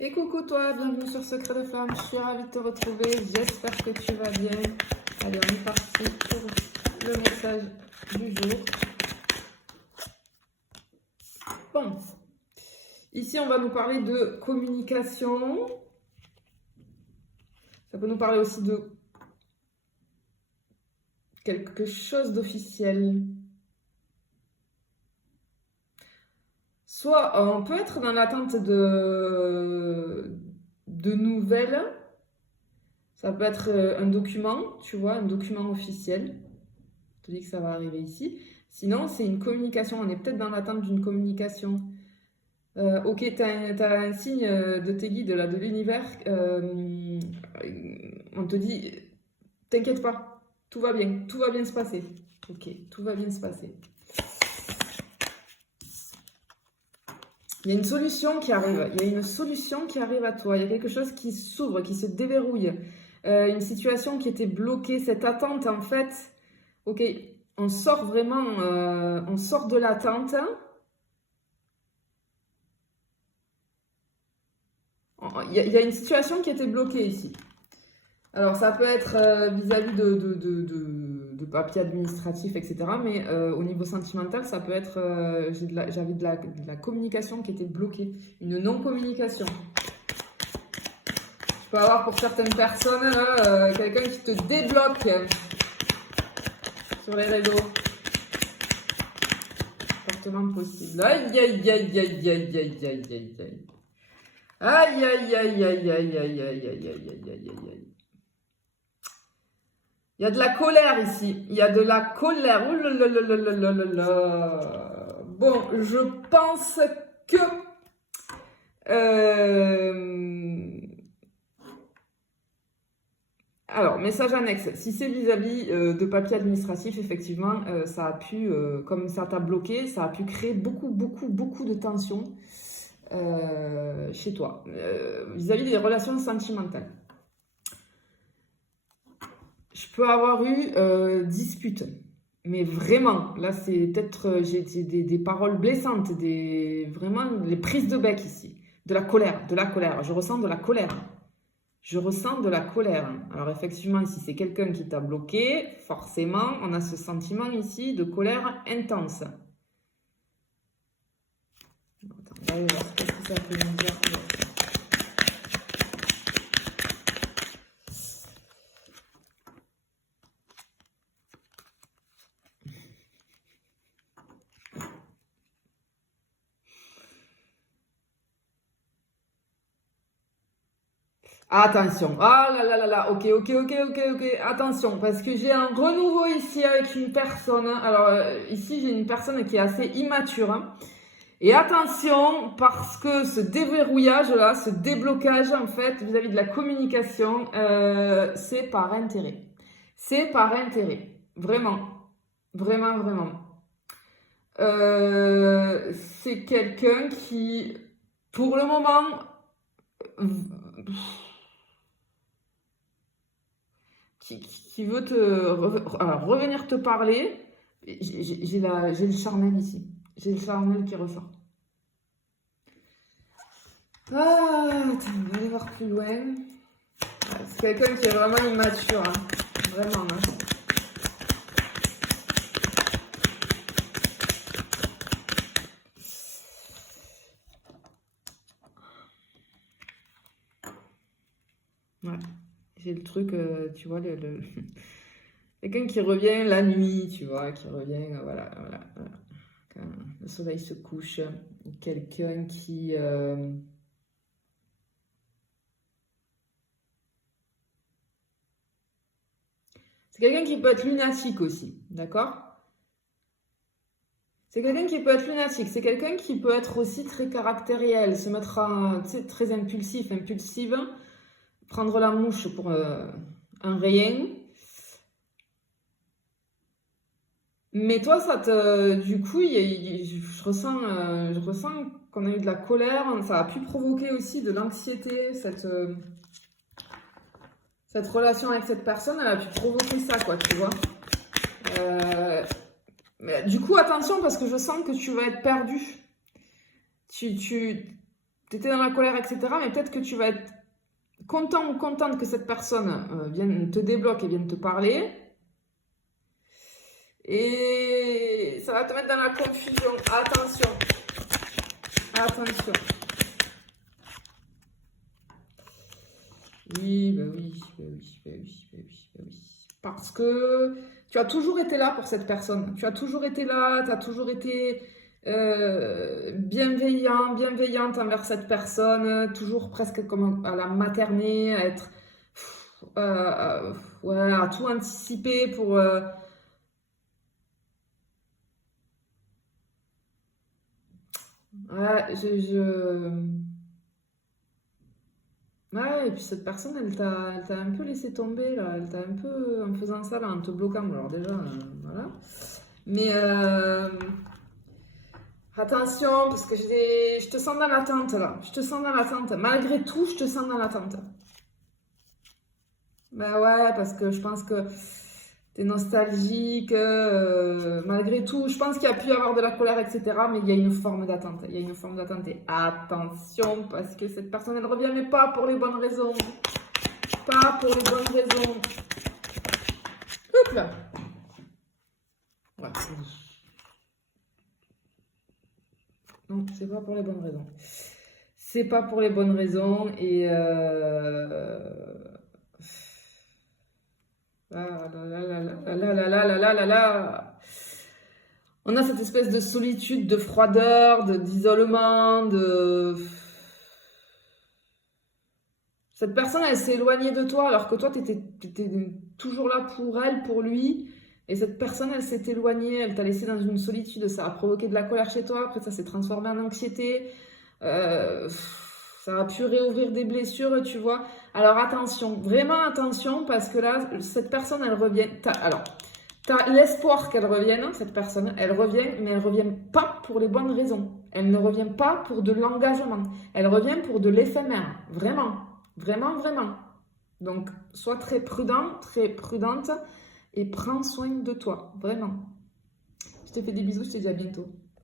Et coucou toi, bienvenue sur Secret de Flamme, je suis ravie de te retrouver, j'espère que tu vas bien. Allez, on est parti pour le message du jour. Bon, ici on va nous parler de communication. Ça peut nous parler aussi de quelque chose d'officiel. Soit on peut être dans l'attente de nouvelles. Ça peut être un document, tu vois, un document officiel. Je te dis que ça va arriver ici. Sinon, c'est une communication. On est peut-être dans l'attente d'une communication. Ok, tu as un signe de tes guides, là, de l'univers. On te dit, t'inquiète pas, tout va bien se passer. Ok, tout va bien se passer. Il y a une solution qui arrive. Il y a une solution qui arrive à toi. Il y a quelque chose qui s'ouvre, qui se déverrouille. Une situation qui était bloquée, cette attente en fait. Ok, on sort vraiment, on sort de l'attente. Il y a une situation qui était bloquée ici. Alors ça peut être vis-à-vis de papiers administratifs, etc. Mais au niveau sentimental, ça peut être, j'avais de la communication qui était bloquée, une non-communication. Tu peux avoir pour certaines personnes quelqu'un qui te débloque sur les réseaux. Fortement possible. Aïe, aïe, aïe, aïe, aïe, aïe, aïe, aïe, aïe. Aïe, aïe, aïe, aïe, aïe, aïe, aïe, aïe, aïe, aïe, aïe, aïe. Il y a de la colère ici. Il y a de la colère. Ouh là là là là là là là. Bon, je pense que... Alors, message annexe. Si c'est vis-à-vis de papier administratif, effectivement, ça a pu, comme ça t'a bloqué, ça a pu créer beaucoup de tensions chez toi, vis-à-vis des relations sentimentales. Je peux avoir eu dispute, mais vraiment, là c'est peut-être, j'ai des paroles blessantes, vraiment les prises de bec ici, de la colère, je ressens de la colère. Je ressens de la colère. Alors effectivement, si c'est quelqu'un qui t'a bloqué, forcément, on a ce sentiment ici de colère intense. Attends, on va aller voir ce que ça peut nous dire. Attention, ah là là là là, ok, attention, parce que j'ai un renouveau ici avec une personne. Alors ici j'ai une personne qui est assez immature, hein. Et attention, parce que ce déverrouillage là, ce déblocage en fait vis-à-vis de la communication, c'est par intérêt. C'est par intérêt, vraiment, vraiment. C'est quelqu'un qui, pour le moment, qui veut revenir te parler. J'ai le charnel ici. J'ai le charnel qui ressort. Ah, attends, on va aller voir plus loin. C'est quelqu'un qui est vraiment immature. Hein. Vraiment. Hein. Ouais. J'ai le truc, tu vois, quelqu'un qui revient la nuit, tu vois, qui revient, voilà. Quand le soleil se couche. Quelqu'un qui... C'est quelqu'un qui peut être lunatique aussi, d'accord? C'est quelqu'un qui peut être lunatique, c'est quelqu'un qui peut être aussi très caractériel, se mettre très impulsive, prendre la mouche pour un rien. Mais toi, du coup, je ressens qu'on a eu de la colère, ça a pu provoquer aussi de l'anxiété, cette relation avec cette personne, elle a pu provoquer ça, quoi, tu vois. Mais du coup, attention, parce que je sens que tu vas être perdu. tu étais dans la colère, etc. Mais peut-être que tu vas être content ou contente que cette personne vienne te débloque et vienne te parler. Et ça va te mettre dans la confusion. Attention. Attention. Oui, bah oui, bah oui, bah oui, bah oui, bah oui. Parce que tu as toujours été là pour cette personne. Tu as toujours été là, tu as toujours été bienveillante envers cette personne, toujours presque comme à la materner, à être ouais, à tout anticiper pour ouais, ouais, et puis cette personne, elle t'a un peu laissé tomber, là. Elle t'a un peu, en faisant ça, là, en te bloquant. Alors déjà, voilà. Mais attention, parce que je te sens dans l'attente, là. Je te sens dans l'attente. Malgré tout, je te sens dans l'attente. Ben ouais, parce que je pense que t'es nostalgique, malgré tout. Je pense qu'il y a pu y avoir de la colère, etc. Mais il y a une forme d'attente. Il y a une forme d'attente. Et attention, parce que cette personne, elle revient, mais pas pour les bonnes raisons. Pas pour les bonnes raisons. Hop là. Ouais. Non, c'est pas pour les bonnes raisons. C'est pas pour les bonnes raisons. Et ah là là là là là là là là là là là. On a cette espèce de solitude, de froideur, d'isolement, de... Cette personne, elle s'est éloignée de toi alors que toi, tu étais toujours là pour elle, pour lui. Et cette personne, elle s'est éloignée, elle t'a laissé dans une solitude. Ça a provoqué de la colère chez toi. Après, ça s'est transformé en anxiété. Euh, Ça a pu réouvrir des blessures, tu vois. Alors attention, vraiment attention, parce que là, cette personne, elle revient. Alors, tu as l'espoir qu'elle revienne, cette personne. Elle revient, mais elle revient pas pour les bonnes raisons. Elle ne revient pas pour de l'engagement. Elle revient pour de l'éphémère. Vraiment. Vraiment, vraiment. Donc, sois très prudent, très prudente et prends soin de toi. Vraiment. Je te fais des bisous, je te dis à bientôt.